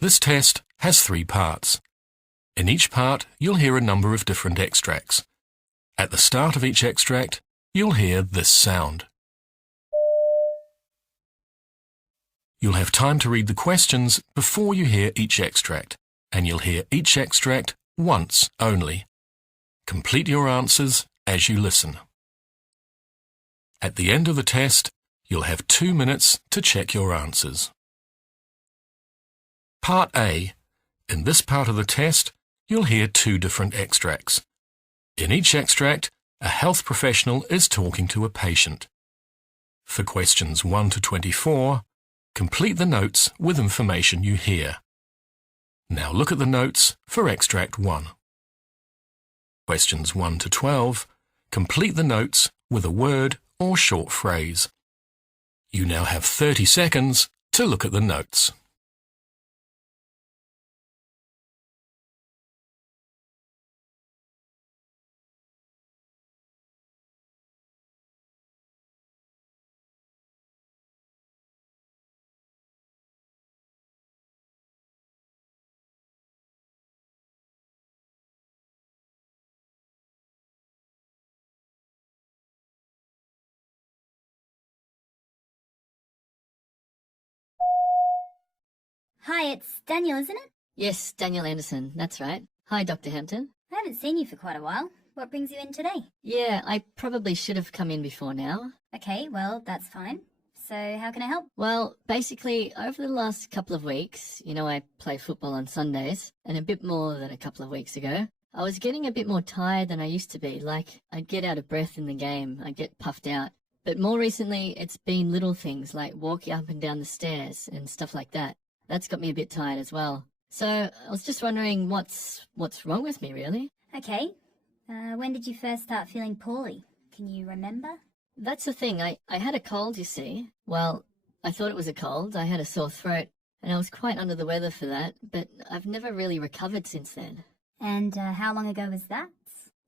This test has 3 parts. In each part, you'll hear a number of different extracts. At the start of each extract, you'll hear this sound. You'll have time to read the questions before you hear each extract, and you'll hear each extract once only. Complete your answers as you listen. At the end of the test, you'll have 2 minutes to check your answers. Part A. In this part of the test, you'll hear 2 different extracts. In each extract, a health professional is talking to a patient. For questions 1 to 24, complete the notes with information you hear. Now look at the notes for extract 1. Questions 1 to 12, complete the notes with a word or short phrase. You now have 30 seconds to look at the notes. Hi, it's Daniel, isn't it? Yes, Daniel Anderson, that's right. Hi, Dr. Hampton. I haven't seen you for quite a while. What brings you in today? Yeah, I probably should have come in before now. Okay, well, that's fine. So how can I help? Well, basically, over the last couple of weeks, I play football on Sundays, and a bit more than a couple of weeks ago, I was getting a bit more tired than I used to be. Like, I'd get out of breath in the game, I'd get puffed out. But more recently, it's been little things like walking up and down the stairs and stuff like that. That's got me a bit tired as well. So I was just wondering what's wrong with me, really. Okay. When did you first start feeling poorly? Can you remember? That's the thing. I had a cold, you see. Well, I thought it was a cold. I had a sore throat, and I was quite under the weather for that, but I've never really recovered since then. And how long ago was that?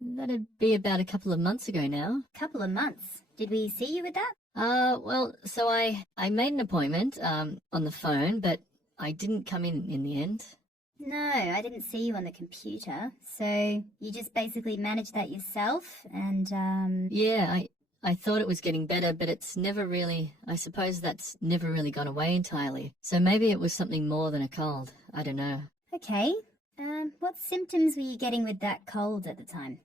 That'd be about a couple of months ago now. Couple of months. Did we see you with that? Well, so I made an appointment on the phone, but I didn't come in the end. No, I didn't see you on the computer. So you just basically managed that yourself and Yeah, I thought it was getting better, but it's never really, I suppose that's never really gone away entirely. So maybe it was something more than a cold. I don't know. Okay. What symptoms were you getting with that cold at the time?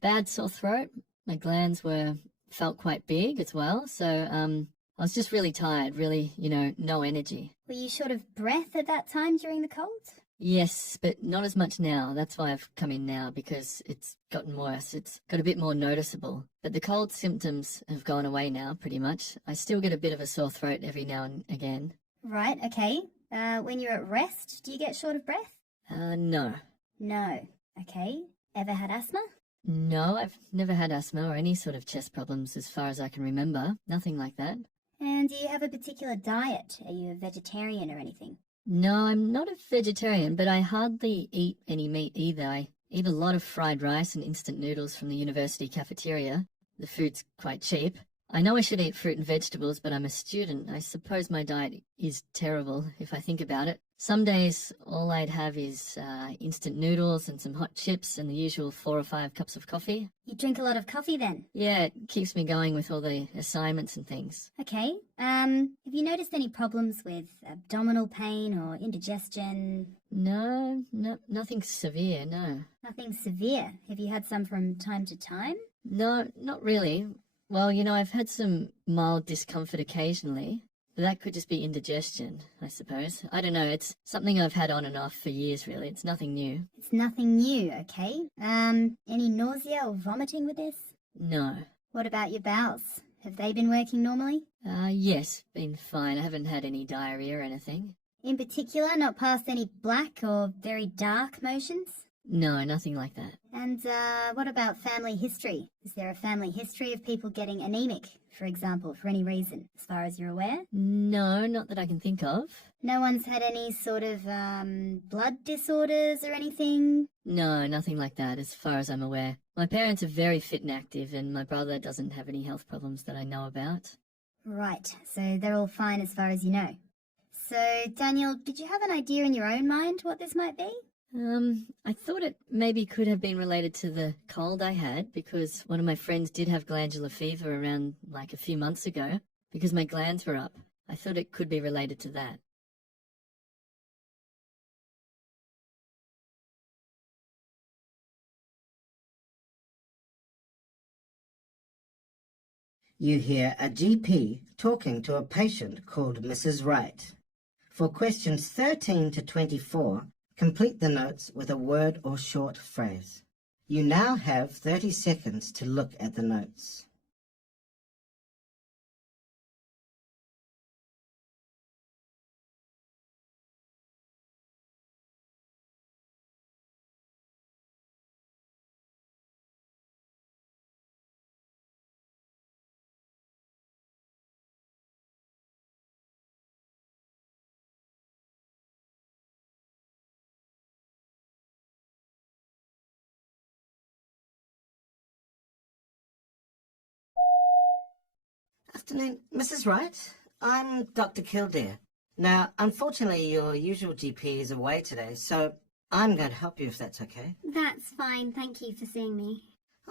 Bad sore throat. My glands felt quite big as well. So, I was just really tired, really, no energy. Were you short of breath at that time during the cold? Yes, but not as much now. That's why I've come in now, because it's gotten worse. It's got a bit more noticeable. But the cold symptoms have gone away now, pretty much. I still get a bit of a sore throat every now and again. Right, okay. When you're at rest, do you get short of breath? No. No. Okay. Ever had asthma? No, I've never had asthma or any sort of chest problems as far as I can remember. Nothing like that. And do you have a particular diet? Are you a vegetarian or anything? No, I'm not a vegetarian, but I hardly eat any meat either. I eat a lot of fried rice and instant noodles from the university cafeteria. The food's quite cheap. I know I should eat fruit and vegetables, but I'm a student. I suppose my diet is terrible if I think about it. Some days, all I'd have is instant noodles and some hot chips and the usual 4 or 5 cups of coffee. You drink a lot of coffee then? Yeah, it keeps me going with all the assignments and things. Okay. Have you noticed any problems with abdominal pain or indigestion? No, nothing severe, no. Nothing severe? Have you had some from time to time? No, not really. Well, I've had some mild discomfort occasionally. That could just be indigestion, I suppose. I don't know, it's something I've had on and off for years, really. It's nothing new. It's nothing new, okay. Any nausea or vomiting with this? No. What about your bowels? Have they been working normally? Yes, been fine. I haven't had any diarrhea or anything. In particular, not past any black or very dark motions? No, nothing like that. And what about family history? Is there a family history of people getting anemic, for example, for any reason, as far as you're aware? No, not that I can think of. No one's had any sort of blood disorders or anything? No, nothing like that, as far as I'm aware. My parents are very fit and active, and my brother doesn't have any health problems that I know about. Right, so they're all fine as far as you know. So, Daniel, did you have an idea in your own mind what this might be? I thought it maybe could have been related to the cold I had because one of my friends did have glandular fever around like a few months ago because my glands were up. I thought it could be related to that. You hear a GP talking to a patient called Mrs. Wright. For questions 13 to 24, complete the notes with a word or short phrase. You now have 30 seconds to look at the notes. Afternoon, Mrs. Wright. I'm Dr. Kildare. Now, unfortunately, your usual GP is away today, so I'm going to help you if that's okay. That's fine. Thank you for seeing me.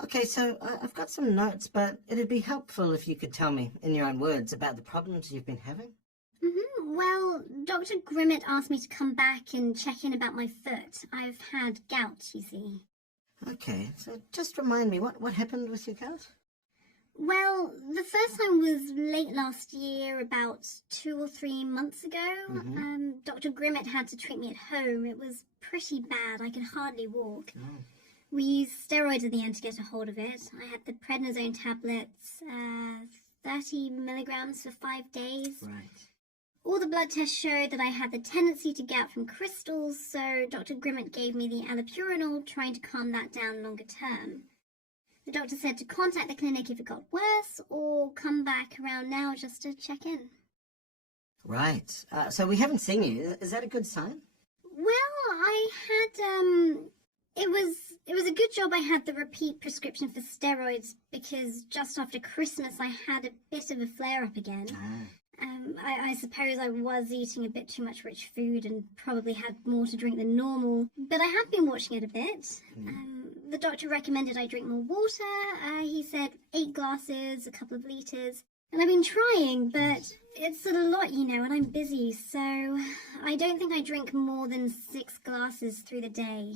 Okay, so I've got some notes, but it'd be helpful if you could tell me, in your own words, about the problems you've been having. Well, Dr. Grimmett asked me to come back and check in about my foot. I've had gout, you see. Okay, so just remind me, what happened with your gout? Well, the first time was late last year, about 2 or 3 months ago. Dr. Grimmett had to treat me at home. It was pretty bad. I could hardly walk. We used steroids at the end to get a hold of it. I had the prednisone tablets, 30 milligrams for 5 days. Right. All the blood tests showed that I had the tendency to gout from crystals, so Dr. Grimmett gave me the allopurinol, trying to calm that down longer term. The doctor said to contact the clinic if it got worse, or come back around now just to check in. Right. So we haven't seen you. Is that a good sign? Well, I had, it was a good job I had the repeat prescription for steroids, because just after Christmas I had a bit of a flare-up again. I suppose I was eating a bit too much rich food and probably had more to drink than normal, but I have been watching it a bit. The doctor recommended I drink more water. He said 8 glasses, a couple of litres. And I've been trying, but it's a lot, you know, and I'm busy, so I don't think I drink more than 6 glasses through the day.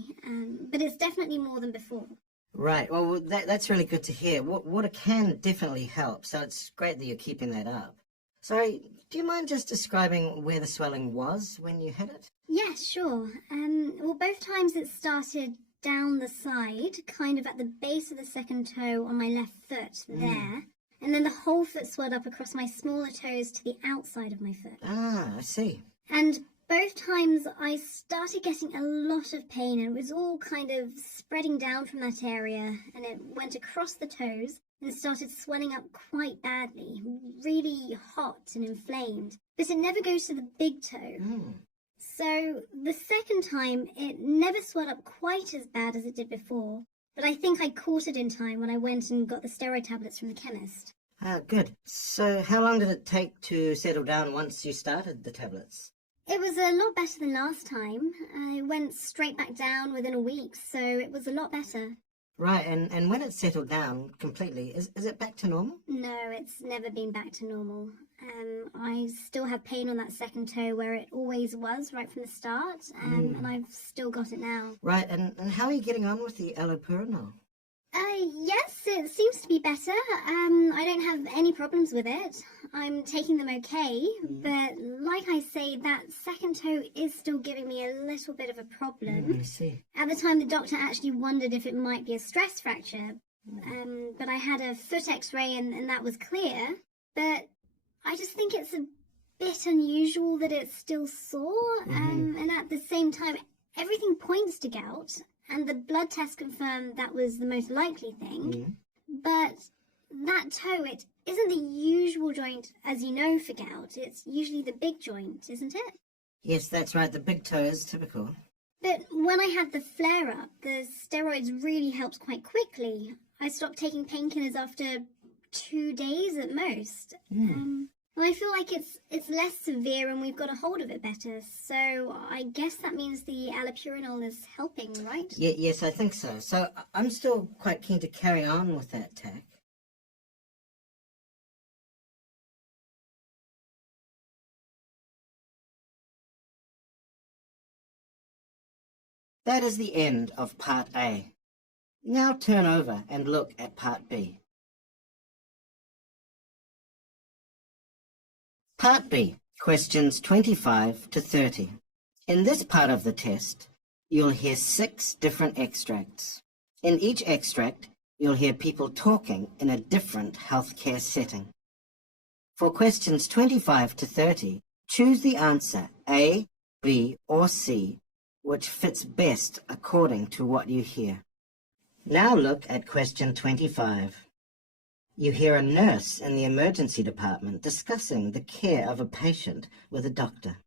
But it's definitely more than before. Right. Well, that's really good to hear. Water can definitely help, so it's great that you're keeping that up. Sorry, do you mind just describing where the swelling was when you had it? Yeah, sure. Well, both times it started down the side, kind of at the base of the second toe on my left foot, there. And then the whole foot swelled up across my smaller toes to the outside of my foot. Ah, I see. And both times I started getting a lot of pain, and it was all kind of spreading down from that area, and it went across the toes and started swelling up quite badly, really hot and inflamed. But it never goes to the big toe. So the second time, it never swelled up quite as bad as it did before, but I think I caught it in time when I went and got the steroid tablets from the chemist. Ah, good. So how long did it take to settle down once you started the tablets? It was a lot better than last time. I went straight back down within a week, so it was a lot better. Right, and when it settled down completely, is it back to normal? No, it's never been back to normal. I still have pain on that second toe where it always was right from the start, and I've still got it now. Right, and how are you getting on with the allopurinol? Yes, it seems to be better. I don't have any problems with it. I'm taking them okay, but like I say, that second toe is still giving me a little bit of a problem. I see. At the time, the doctor actually wondered if it might be a stress fracture, but I had a foot x-ray and that was clear. But I just think it's a bit unusual that it's still sore, and at the same time, everything points to gout. And the blood test confirmed that was the most likely thing. But that toe, it isn't the usual joint, as you know, for gout. It's usually the big joint, isn't it? Yes, that's right. The big toe is typical. But when I had the flare-up, the steroids really helped quite quickly. I stopped taking painkillers after 2 days at most. Well, I feel like it's less severe and we've got a hold of it better. So I guess that means the allopurinol is helping, right? Yes, I think so. So I'm still quite keen to carry on with that tack. That is the end of Part A. Now turn over and look at Part B. Part B, questions 25 to 30. In this part of the test, you'll hear 6 different extracts. In each extract, you'll hear people talking in a different healthcare setting. For questions 25 to 30, choose the answer A, B, or C, which fits best according to what you hear. Now look at question 25. You hear a nurse in the emergency department discussing the care of a patient with a doctor.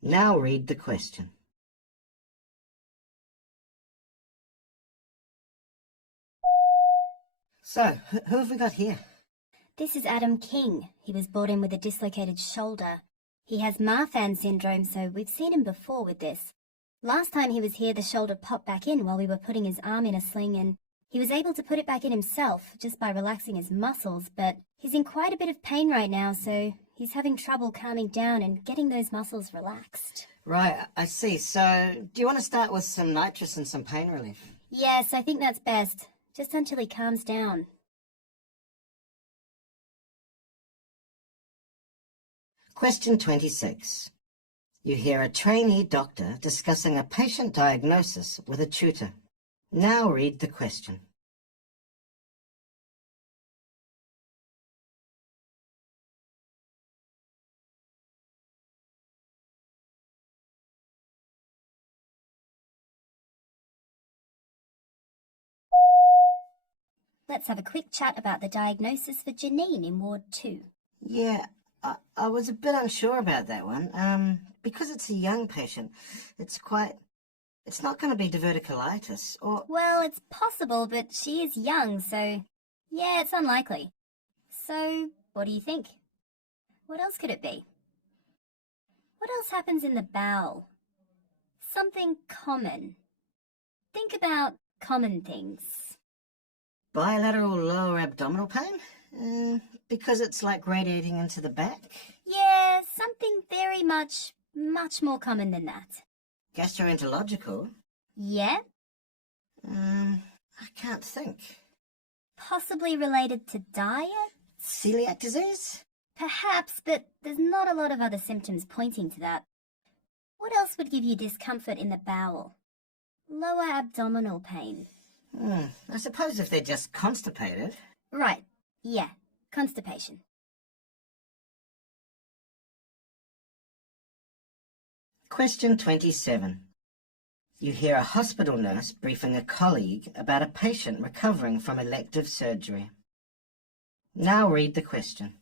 Now read the question. So, who have we got here? This is Adam King. He was brought in with a dislocated shoulder. He has Marfan syndrome, so we've seen him before with this. Last time he was here, the shoulder popped back in while we were putting his arm in a sling, and he was able to put it back in himself just by relaxing his muscles, but he's in quite a bit of pain right now, so he's having trouble calming down and getting those muscles relaxed. Right, I see. So, do you want to start with some nitrous and some pain relief? Yes, I think that's best, just until he calms down. Question 26. You hear a trainee doctor discussing a patient diagnosis with a tutor. Now read the question. Let's have a quick chat about the diagnosis for Janine in Ward 2. Yeah, I was a bit unsure about that one. Because it's a young patient, it's not going to be diverticulitis, or... Well, it's possible, but she is young, so yeah, it's unlikely. So, what do you think? What else could it be? What else happens in the bowel? Something common. Think about common things. Bilateral lower abdominal pain? Because it's like radiating into the back? Yeah, something very much more common than that. Gastroenterological? Yeah? I can't think. Possibly related to diet? Celiac disease? Perhaps, but there's not a lot of other symptoms pointing to that. What else would give you discomfort in the bowel? Lower abdominal pain. I suppose if they're just constipated. Right, yeah, constipation. Question 27. You hear a hospital nurse briefing a colleague about a patient recovering from elective surgery. Now read the question.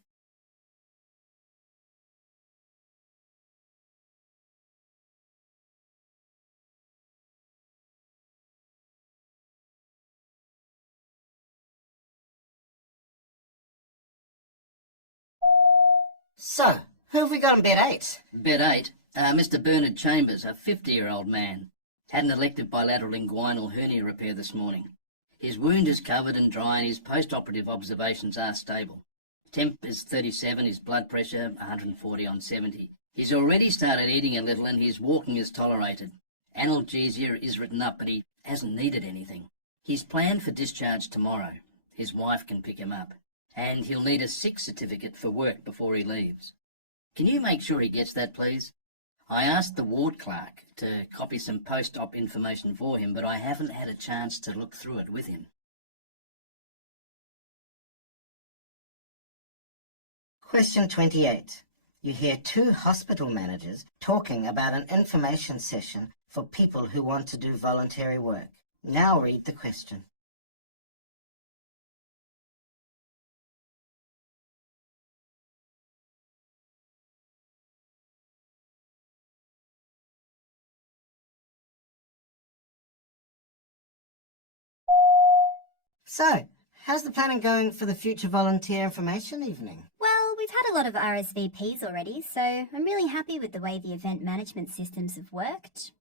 So, who have we got in bed 8? Bed 8, Mr. Bernard Chambers, a 50-year-old man, had an elective bilateral inguinal hernia repair this morning. His wound is covered and dry and his post-operative observations are stable. Temp is 37, his blood pressure 140 on 70. He's already started eating a little and his walking is tolerated. Analgesia is written up, but he hasn't needed anything. He's planned for discharge tomorrow. His wife can pick him up. And he'll need a sick certificate for work before he leaves. Can you make sure he gets that, please? I asked the ward clerk to copy some post-op information for him, but I haven't had a chance to look through it with him. Question 28. You hear 2 hospital managers talking about an information session for people who want to do voluntary work. Now read the question. So, how's the planning going for the future volunteer information evening? Well, we've We've had a lot of RSVPs already, so I'm really happy with the way the event management systems have worked.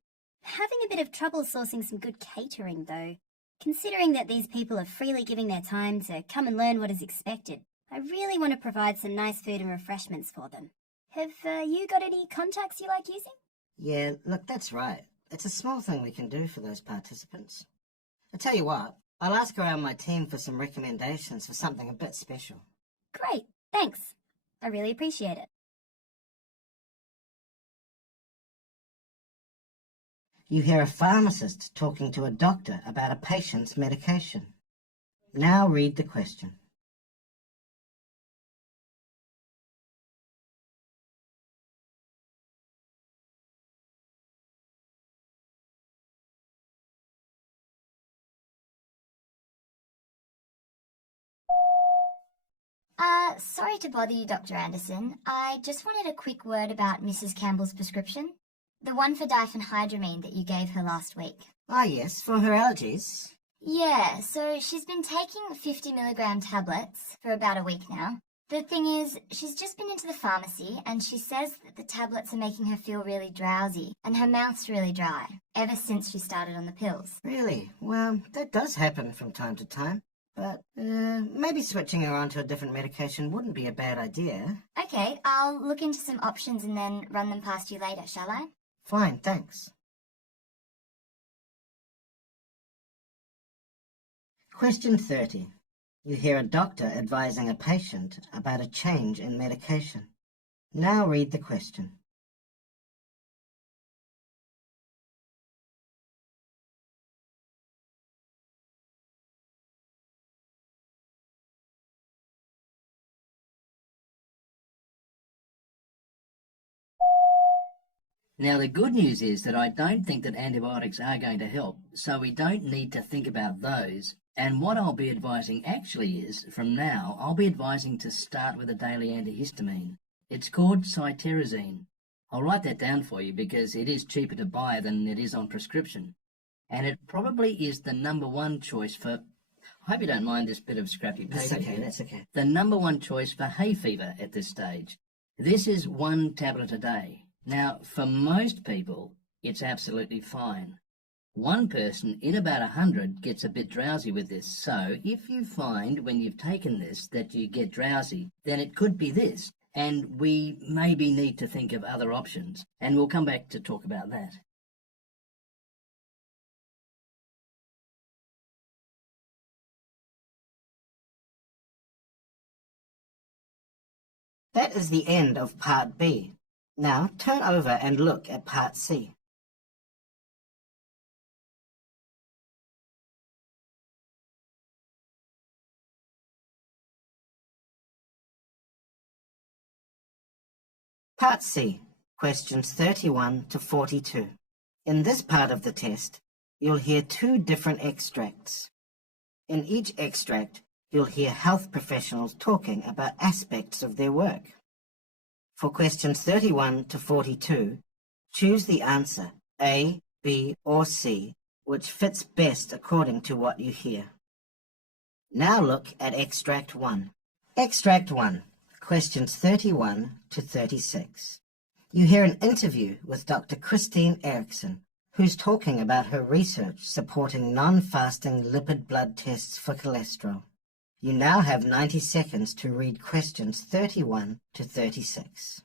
Having a bit of trouble sourcing some good catering, though. Considering that these people are freely giving their time to come and learn what is expected, I really want to provide some nice food and refreshments for them. Have you got any contacts you like using? Yeah, look, that's right. It's a small thing we can do for those participants. I tell you what, I'll ask around my team for some recommendations for something a bit special. Great, thanks. I really appreciate it. You hear a pharmacist talking to a doctor about a patient's medication. Now read the question. Sorry to bother you, Dr. Anderson. I just wanted a quick word about Mrs. Campbell's prescription. The one for diphenhydramine that you gave her last week. Ah, yes, for her allergies. Yeah, so she's been taking 50 milligram tablets for about a week now. The thing is, she's just been into the pharmacy and she says that the tablets are making her feel really drowsy and her mouth's really dry ever since she started on the pills. Really? Well, that does happen from time to time. But maybe switching her onto a different medication wouldn't be a bad idea. Okay, I'll look into some options and then run them past you later, shall I? Fine, thanks. Question 30. You hear a doctor advising a patient about a change in medication. Now read the question. Now, the good news is that I don't think that antibiotics are going to help, so we don't need to think about those. And what I'll be advising actually is, from now, I'll be advising to start with a daily antihistamine. It's called cyterizine. I'll write that down for you because it is cheaper to buy than it is on prescription. And it probably is the number one choice for... I hope you don't mind this bit of scrappy paper. That's okay, here. that's okay. The number one choice for hay fever at this stage. This is 1 tablet a day. Now, for most people, it's absolutely fine. One person in about 100 gets a bit drowsy with this, so if you find when you've taken this that you get drowsy, then it could be this, and we maybe need to think of other options, and we'll come back to talk about that. That is the end of Part B. Now turn over and look at Part C. Part C, questions 31 to 42. In this part of the test, you'll hear 2 different extracts. In each extract, you'll hear health professionals talking about aspects of their work. For questions 31 to 42, choose the answer A, B, or C, which fits best according to what you hear. Now look at Extract 1. Extract 1, questions 31 to 36. You hear an interview with Dr. Christine Erickson, who's talking about her research supporting non-fasting lipid blood tests for cholesterol. You now have 90 seconds to read questions 31 to 36.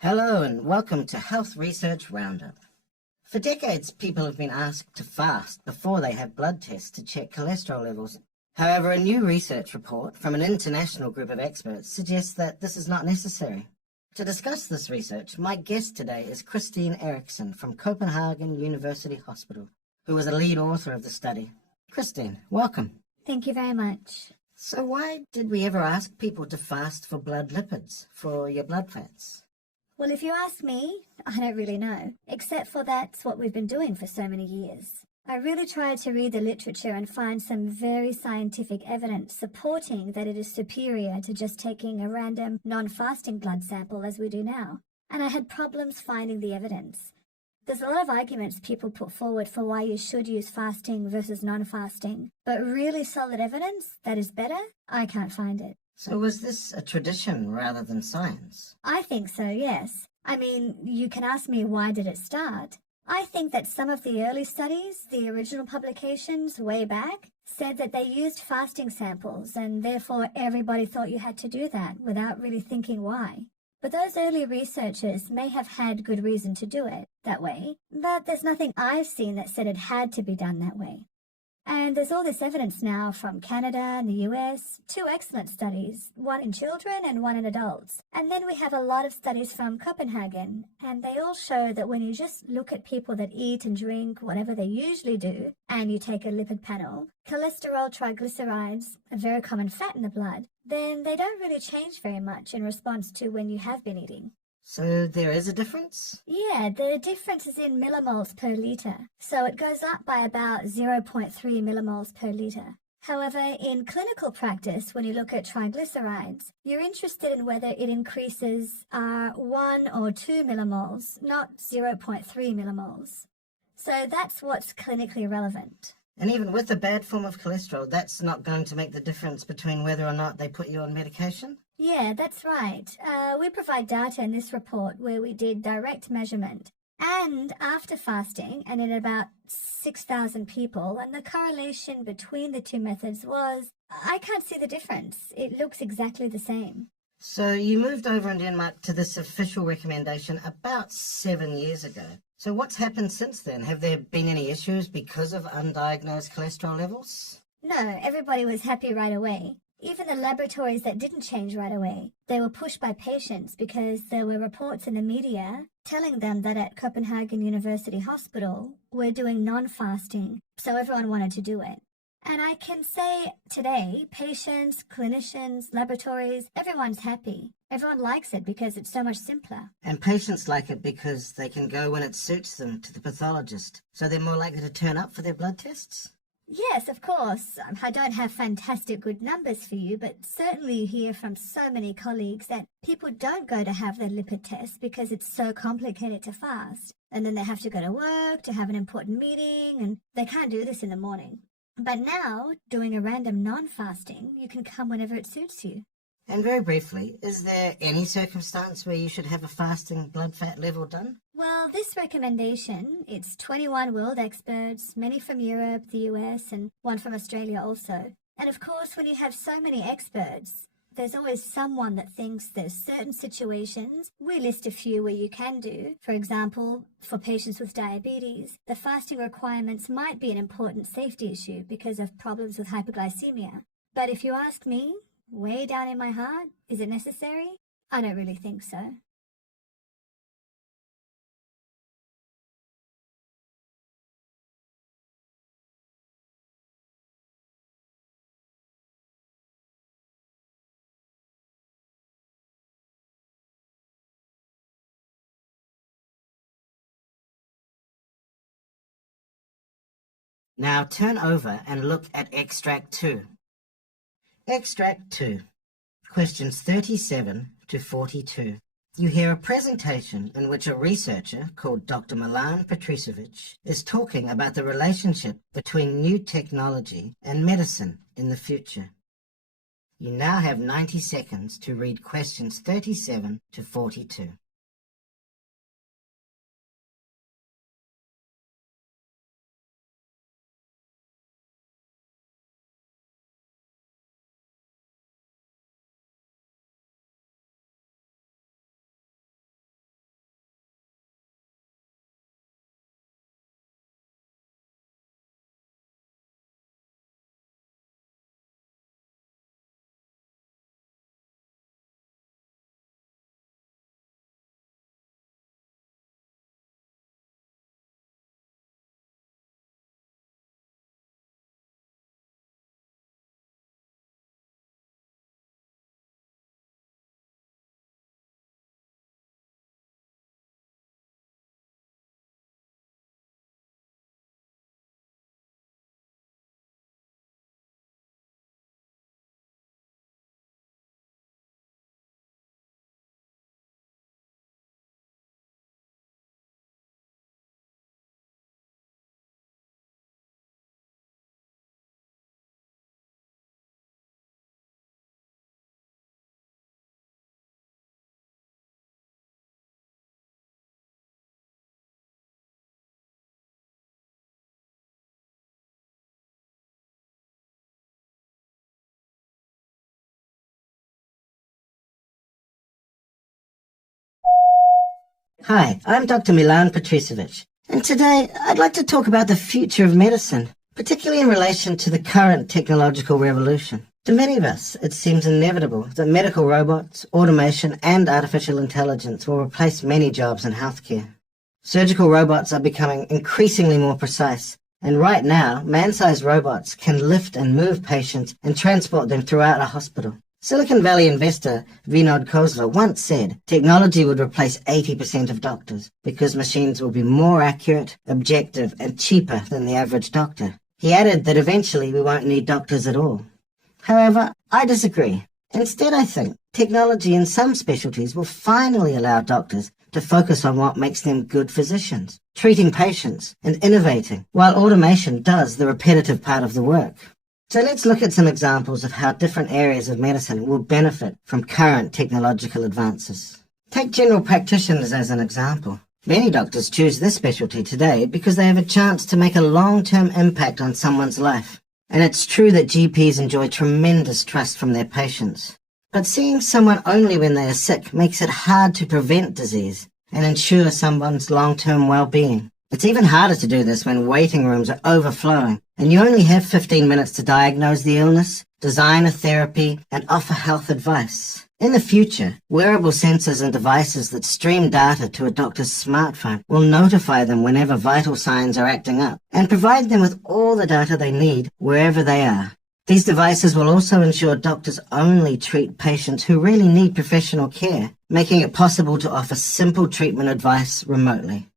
Hello and welcome to Health Research Roundup. For decades, people have been asked to fast before they have blood tests to check cholesterol levels. However, a new research report from an international group of experts suggests that this is not necessary. To discuss this research, my guest today is Christine Eriksson from Copenhagen University Hospital, who was a lead author of the study. Christine, welcome. Thank you very much. So why did we ever ask people to fast for blood lipids, for your blood fats? Well, if you ask me, I don't really know, except for that's what we've been doing for so many years. I really tried to read the literature and find some very scientific evidence supporting that it is superior to just taking a random non-fasting blood sample as we do now. And I had problems finding the evidence. There's a lot of arguments people put forward for why you should use fasting versus non-fasting, but really solid evidence that is better, I can't find it. So was this a tradition rather than science? I think so, yes. I mean, you can ask me why did it start? I think that some of the early studies, the original publications way back, said that they used fasting samples and therefore everybody thought you had to do that without really thinking why. But those early researchers may have had good reason to do it that way, but there's nothing I've seen that said it had to be done that way. And there's all this evidence now from Canada and the US, 2 excellent studies, one in children and one in adults. And then we have a lot of studies from Copenhagen, and they all show that when you just look at people that eat and drink whatever they usually do, and you take a lipid panel, cholesterol, triglycerides, a very common fat in the blood, then they don't really change very much in response to when you have been eating. So there is a difference? Yeah, the difference is in millimoles per litre, so it goes up by about 0.3 millimoles per litre. However, in clinical practice, when you look at triglycerides, you're interested in whether it increases 1 or 2 millimoles, not 0.3 millimoles. So that's what's clinically relevant. And even with a bad form of cholesterol, that's not going to make the difference between whether or not they put you on medication? Yeah, that's right. We provide data in this report where we did direct measurement and after fasting and in about 6,000 people, and the correlation between the two methods was, I can't see the difference. It looks exactly the same. So you moved over in Denmark to this official recommendation about 7 years ago. So what's happened since then? Have there been any issues because of undiagnosed cholesterol levels? No, everybody was happy right away. Even the laboratories that didn't change right away, they were pushed by patients because there were reports in the media telling them that at Copenhagen University Hospital, we're doing non-fasting, so everyone wanted to do it. And I can say today, patients, clinicians, laboratories, everyone's happy. Everyone likes it because it's so much simpler. And patients like it because they can go when it suits them to the pathologist, so they're more likely to turn up for their blood tests? Yes, of course. I don't have fantastic good numbers for you, but certainly you hear from so many colleagues that people don't go to have their lipid test because it's so complicated to fast. And then they have to go to work to have an important meeting, and they can't do this in the morning. But now, doing a random non-fasting, you can come whenever it suits you. And very briefly, is there any circumstance where you should have a fasting blood fat level done? Well, this recommendation, it's 21 world experts, many from Europe, the US, and one from Australia also. And of course, when you have so many experts, there's always someone that thinks there's certain situations. We list a few where you can do. For example, for patients with diabetes, the fasting requirements might be an important safety issue because of problems with hypoglycemia. But if you ask me, way down in my heart, is it necessary? I don't really think so. Now turn over and look at Extract 2. Extract 2, questions 37 to 42. You hear a presentation in which a researcher called Dr. Milan Petricevic is talking about the relationship between new technology and medicine in the future. You now have 90 seconds to read questions 37 to 42. Hi, I'm Dr. Milan Petricevic, and today I'd like to talk about the future of medicine, particularly in relation to the current technological revolution. To many of us, it seems inevitable that medical robots, automation, and artificial intelligence will replace many jobs in healthcare. Surgical robots are becoming increasingly more precise, and right now, man-sized robots can lift and move patients and transport them throughout a hospital. Silicon Valley investor Vinod Khosla once said technology would replace 80% of doctors because machines will be more accurate, objective, and cheaper than the average doctor. He added that eventually we won't need doctors at all. However, I disagree. Instead, I think technology in some specialties will finally allow doctors to focus on what makes them good physicians, treating patients and innovating, while automation does the repetitive part of the work. So let's look at some examples of how different areas of medicine will benefit from current technological advances. Take general practitioners as an example. Many doctors choose this specialty today because they have a chance to make a long-term impact on someone's life. And it's true that GPs enjoy tremendous trust from their patients. But seeing someone only when they are sick makes it hard to prevent disease and ensure someone's long-term well-being. It's even harder to do this when waiting rooms are overflowing and you only have 15 minutes to diagnose the illness, design a therapy, and offer health advice. In the future, wearable sensors and devices that stream data to a doctor's smartphone will notify them whenever vital signs are acting up and provide them with all the data they need wherever they are. These devices will also ensure doctors only treat patients who really need professional care, making it possible to offer simple treatment advice remotely.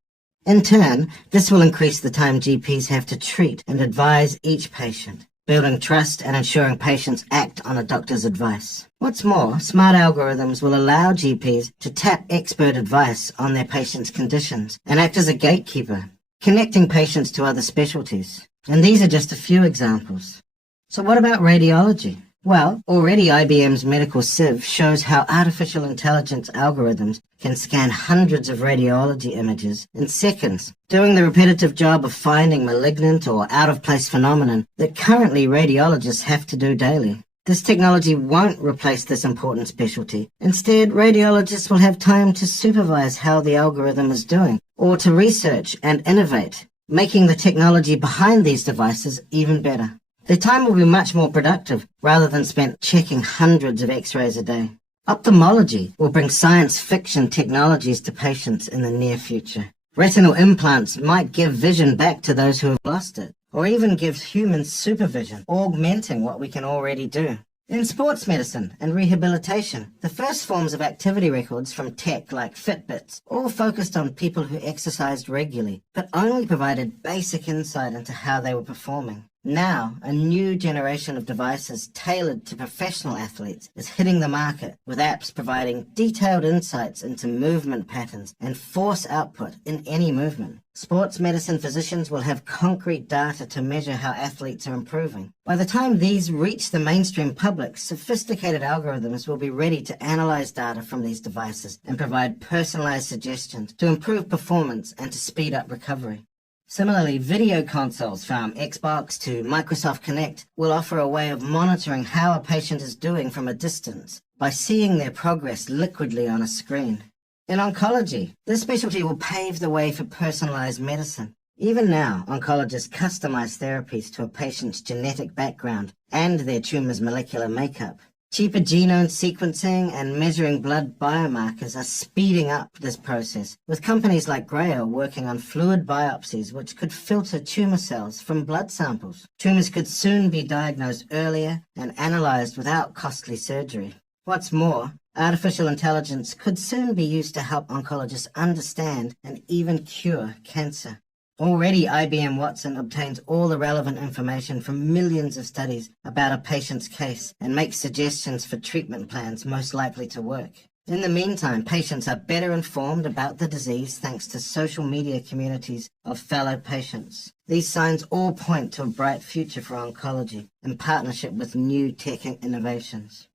In turn, this will increase the time GPs have to treat and advise each patient, building trust and ensuring patients act on a doctor's advice. What's more, smart algorithms will allow GPs to tap expert advice on their patients' conditions and act as a gatekeeper, connecting patients to other specialties. And these are just a few examples. So what about radiology? Well, already IBM's medical sieve shows how artificial intelligence algorithms can scan hundreds of radiology images in seconds, doing the repetitive job of finding malignant or out-of-place phenomenon that currently radiologists have to do daily. This technology won't replace this important specialty. Instead, radiologists will have time to supervise how the algorithm is doing, or to research and innovate, making the technology behind these devices even better. Their time will be much more productive rather than spent checking hundreds of x-rays a day. Ophthalmology will bring science fiction technologies to patients in the near future. Retinal implants might give vision back to those who have lost it, or even give humans supervision, augmenting what we can already do. In sports medicine and rehabilitation, the first forms of activity records from tech like Fitbits all focused on people who exercised regularly, but only provided basic insight into how they were performing. Now, a new generation of devices tailored to professional athletes is hitting the market, with apps providing detailed insights into movement patterns and force output in any movement. Sports medicine physicians will have concrete data to measure how athletes are improving. By the time these reach the mainstream public, sophisticated algorithms will be ready to analyze data from these devices and provide personalized suggestions to improve performance and to speed up recovery. Similarly, video consoles from Xbox to Microsoft Kinect will offer a way of monitoring how a patient is doing from a distance by seeing their progress liquidly on a screen. In oncology, this specialty will pave the way for personalized medicine. Even now, oncologists customize therapies to a patient's genetic background and their tumor's molecular makeup. Cheaper genome sequencing and measuring blood biomarkers are speeding up this process, with companies like Grail working on fluid biopsies which could filter tumor cells from blood samples. Tumors could soon be diagnosed earlier and analyzed without costly surgery. What's more, artificial intelligence could soon be used to help oncologists understand and even cure cancer. Already, IBM Watson obtains all the relevant information from millions of studies about a patient's case and makes suggestions for treatment plans most likely to work. In the meantime, patients are better informed about the disease thanks to social media communities of fellow patients. These signs all point to a bright future for oncology in partnership with new tech innovations.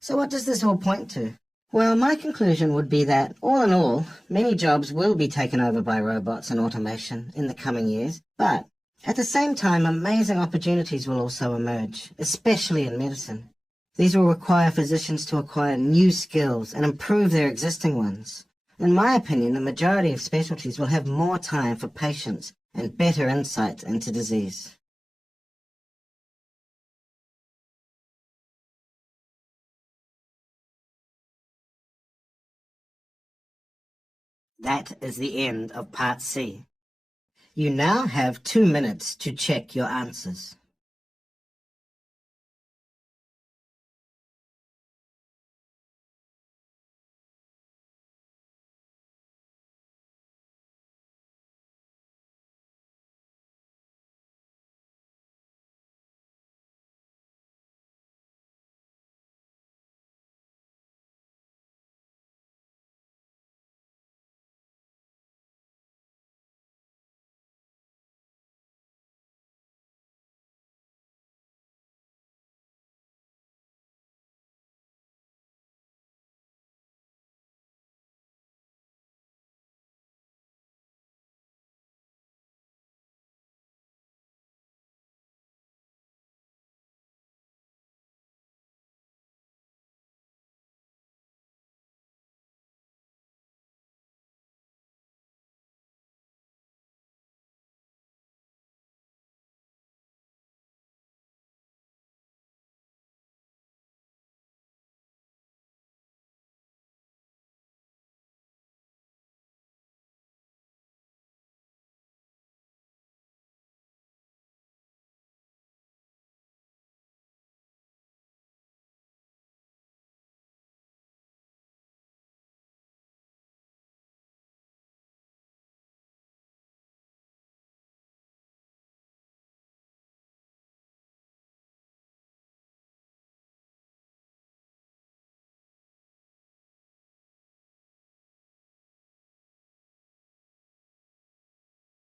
So what does this all point to? Well, my conclusion would be that, all in all, many jobs will be taken over by robots and automation in the coming years, but at the same time, amazing opportunities will also emerge, especially in medicine. These will require physicians to acquire new skills and improve their existing ones. In my opinion, the majority of specialties will have more time for patients and better insight into disease. That is the end of Part C. You now have 2 minutes to check your answers.